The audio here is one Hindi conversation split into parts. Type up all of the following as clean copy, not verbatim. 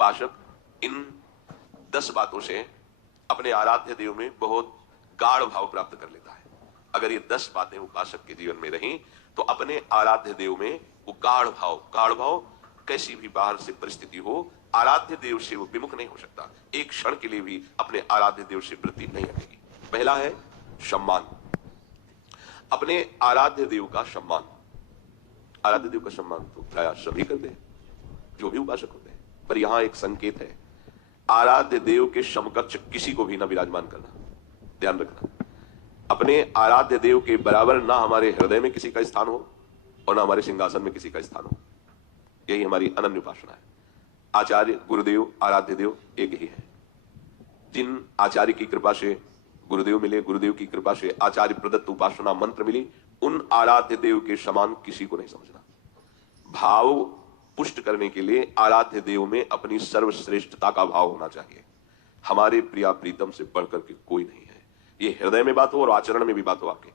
उपासक इन 10 बातों से अपने आराध्य देव में बहुत गाढ़ भाव प्राप्त कर लेता है। अगर ये 10 बातें उपासक के जीवन में रहीं तो अपने आराध्य देव में वो गाढ़ भाव कैसी भी बाहर से परिस्थिति हो, आराध्य देव से वो विमुख नहीं हो सकता। एक क्षण के लिए भी अपने आराध्य देव से वृत्ति नहीं हटेगी। पहला है सम्मान, अपने आराध्य देव का सम्मान। आराध्य देव का सम्मान तो प्राय सभी करते हैं, जो भी उपासक होते हैं, पर यहां एक संकेत है, आराध्य देव के समकक्ष किसी को भी ना विराजमान करना। ध्यान रखना, अपने आराध्य देव के बराबर ना हमारे हृदय में किसी का स्थान हो और ना हमारे सिंहासन में किसी का स्थान हो। यही हमारी अनन्य उपासना है। आचार्य, गुरुदेव, आराध्य देव एक ही है। जिन आचार्य की कृपा से गुरुदेव मिले, गुरुदेव की कृपा से आचार्य प्रदत्त उपासना मंत्र मिली, उन आराध्य देव के समान किसी को नहीं समझना। भाव पुष्ट करने के लिए आराध्य देव में अपनी सर्वश्रेष्ठता का भाव होना चाहिए। हमारे प्रिया प्रीतम से बढ़कर के कोई नहीं है। ये हृदय में बात हो और आचरण में भी बात हो आपके।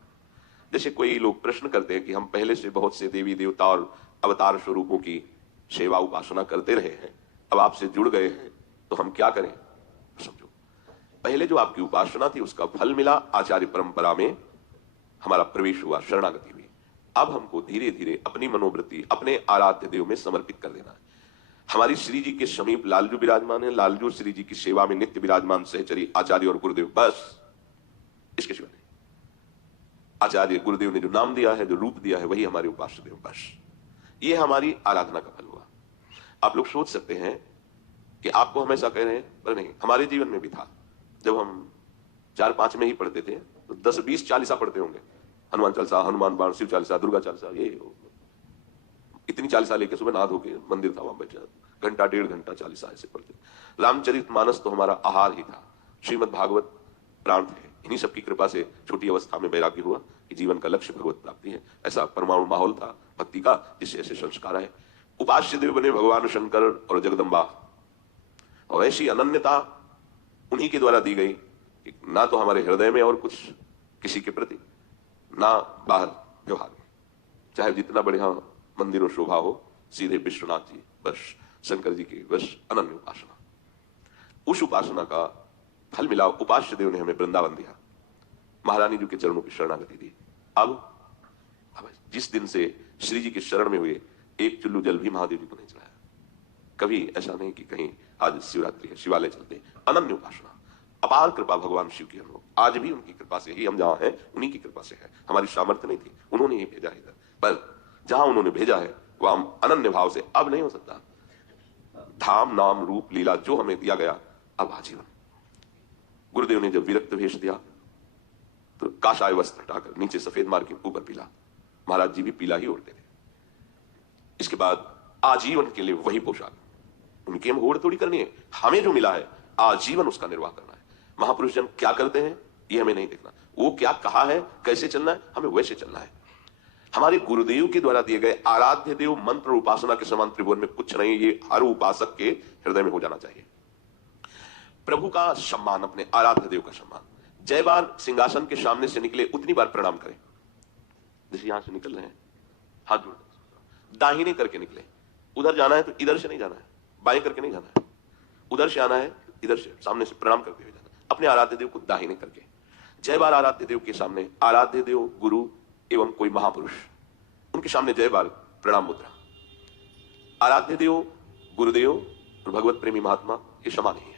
जैसे कोई लोग प्रश्न करते हैं कि हम पहले से बहुत से देवी देवता और अवतार स्वरूपों की सेवा उपासना करते रहे हैं, अब आपसे जुड़ गए हैं तो हम क्या करें? समझो, पहले जो आपकी उपासना थी उसका फल मिला, आचार्य परंपरा में हमारा प्रवेश हुआ, शरणागति हुई। अब हमको धीरे धीरे अपनी मनोवृत्ति अपने आराध्य देव में समर्पित कर देना है। हमारी श्री जी के समीप लालजू विराजमान है, लालजू श्री जी की सेवा में नित्य विराजमान सहचरी आचार्य और गुरुदेव, बस इसके सिवा नहीं। आचार्य गुरुदेव ने जो नाम दिया है, जो रूप दिया है, वही हमारे उपास्य देव, बस ये हमारी आराधना का फल हुआ। आप लोग सोच सकते हैं कि आपको हमेशा कह रहे हैं, पर नहीं, हमारे जीवन में भी था। जब हम 4-5 में ही पढ़ते थे तो 10-20 चालीसा पढ़ते होंगे, हनुमान चालीसा, हनुमान बाण, शिव चालीसा, दुर्गा चालीसा, ये इतनी चालीसा लेके सुबह नहा धो के मंदिर था, वहां बैठा घंटा 1.5 घंटा चालीसा ऐसे पढ़ते। रामचरितमानस तो हमारा आहार ही था, श्रीमद् भागवत प्राण थे। इन्हीं सबकी कृपा से छोटी अवस्था में वैराग्य हुआ कि जीवन का लक्ष्य भगवत प्राप्ति है। ऐसा परमाणु माहौल था भक्ति का, जिससे ऐसे संस्कार है। उपास्य देव बने भगवान शंकर और जगदम्बा, और ऐसी अनन्यता उन्हीं के द्वारा दी गई कि ना तो हमारे हृदय में और कुछ किसी के प्रति, ना बाहर व्यवहार में, चाहे जितना बढ़िया मंदिर और शोभा हो, सीधे विश्वनाथ जी बस, शंकर जी की बस अनन्य उपासना। उस उपासना का फल मिला, उपास्य देव ने हमें वृंदावन दिया, महारानी जी के चरणों की शरणागति दी। अब जिस दिन से श्री जी के शरण में हुए, एक चुल्लू जल भी महादेव जी को नहीं चढ़ाया। कभी ऐसा नहीं कि कहीं आज शिवरात्रि है शिवालय चलते, अनन्य उपासना, अपार कृपा भगवान शिव की हम लोग, आज भी उनकी कृपा से ही हम जहां हैं, उन्हीं की कृपा से है। हमारी सामर्थ्य नहीं थी, उन्होंने ही भेजा है इधर, पर जहां उन्होंने भेजा है वह हम अनन्य भाव से, अब नहीं हो सकता। धाम नाम रूप लीला जो हमें दिया गया, अब आजीवन। गुरुदेव ने जब विरक्त भेष दिया तो काशाय वस्त्र हटाकर नीचे सफेद मार के ऊपर पीला, महाराज जी भी पीला ही ओढ़ते थे। इसके बाद आजीवन के लिए वही पोशाक, उनकी हम होड़ थोड़ी करनी है, हमें जो मिला है आजीवन उसका निर्वाह करना है। महापुरुष जन क्या करते हैं ये हमें नहीं देखना, वो क्या कहा है, कैसे चलना है, हमें वैसे चलना है। हमारे गुरुदेव के द्वारा दिए गए आराध्य देव मंत्र और उपासना के समान त्रिभुवन में कुछ नहीं, ये हर उपासक के हृदय में हो जाना चाहिए। प्रभु का सम्मान, अपने आराध्य देव का सम्मान। जय बार सिंहासन के सामने से निकले उतनी बार प्रणाम करें, जैसे यहां से निकल रहे हैं हाथ जोड़, दाहिने करके निकले। उधर जाना है तो इधर से नहीं जाना है, बाएं करके नहीं जाना है, उधर से आना है, इधर से सामने से प्रणाम करते हुए जाना है, अपने आराध्य देव को दाहिने करके। जय बार आराध्य देव के सामने, आराध्य देव गुरु एवं कोई महापुरुष, उनके सामने जय बार प्रणाम मुद्रा। आराध्य देव, गुरुदेव और भगवत प्रेमी महात्मा ये समान ही है।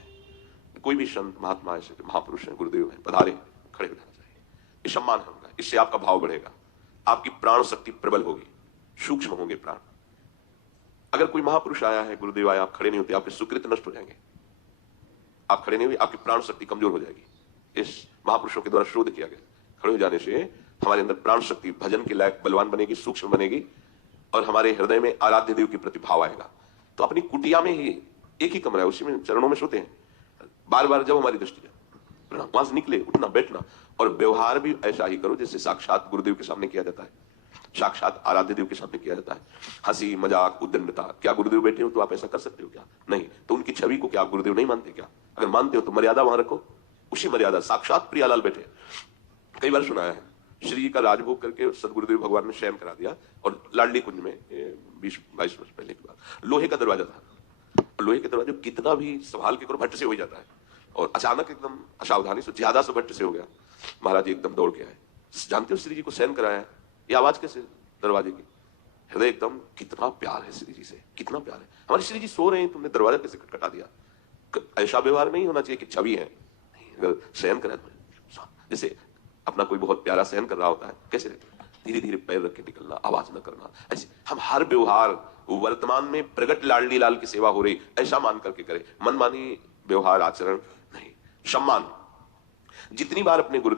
कोई भी संत महात्मा ऐसे महापुरुष हैं, गुरुदेव हैं, पधारे, खड़े हो जाना चाहिए। ये सम्मान है उनका, इससे आपका भाव बढ़ेगा, आपकी प्राण शक्ति प्रबल होगी, सूक्ष्म होंगे प्राण। अगर कोई महापुरुष आया है, गुरुदेव आया, आप खड़े नहीं होते, आपके सुकृत नष्ट हो जाएंगे। आप खड़े नहीं हुए, आपकी प्राण शक्ति कमजोर हो जाएगी। इस महापुरुषों के द्वारा शोध किया गया, खड़े हो जाने से हमारे अंदर प्राण शक्ति भजन के लायक बलवान बनेगी, सूक्ष्म बनेगी, और हमारे हृदय में आराध्य देव के प्रति भाव आएगा। तो अपनी कुटिया में ही एक ही कमरा है, उसी में चरणों में सोते हैं, बार बार जब हमारी दृष्टि जाए वहां से निकले, उठना बैठना, और व्यवहार भी ऐसा ही करो जैसे साक्षात गुरुदेव के सामने किया जाता है, साक्षात आराध्य देव के सामने किया जाता है। हंसी मजाक उद्दंडता, क्या गुरुदेव बैठे हो तो आप ऐसा कर सकते हो क्या? नहीं। तो उनकी छवि को क्या आप गुरुदेव नहीं मानते क्या? अगर मानते हो तो मर्यादा वहां रखो, उसी मर्यादा, साक्षात प्रियालाल बैठे। कई बार सुनाया है, श्री जी का राजभोग करके सदगुरुदेव भगवान ने शयन करा दिया, और लाडली कुंज में 20-22 वर्ष पहले की बात, लोहे का दरवाजा था, लोहे के दरवाजे कितना भी संभाल के करो भट्ट से हो ही जाता है, और अचानक एकदम असावधानी से ज्यादा से भट्ट से हो गया। महाराज जी एकदम दौड़ के आए, जानते हो श्री जी को सहन कराया, ये आवाज कैसे दरवाजे की, हृदय एकदम, कितना प्यार है श्री जी से, कितना प्यार है। हमारे श्री जी सो रहे हैं, तुमने दरवाजा कैसे खटखटा दिया। ऐसा व्यवहार नहीं होना चाहिए कि छवि है, अगर सहन करा तो जैसे अपना कोई बहुत प्यारा सहन कर रहा होता है, कैसे धीरे धीरे पैर रख के निकलना, आवाज न करना। ऐसे हम हर व्यवहार वर्तमान में प्रगट लाडली लाल की सेवा हो रही ऐसा मान करके करें, मनमानी व्यवहार आचरण नहीं। सम्मान, जितनी बार अपने गुरु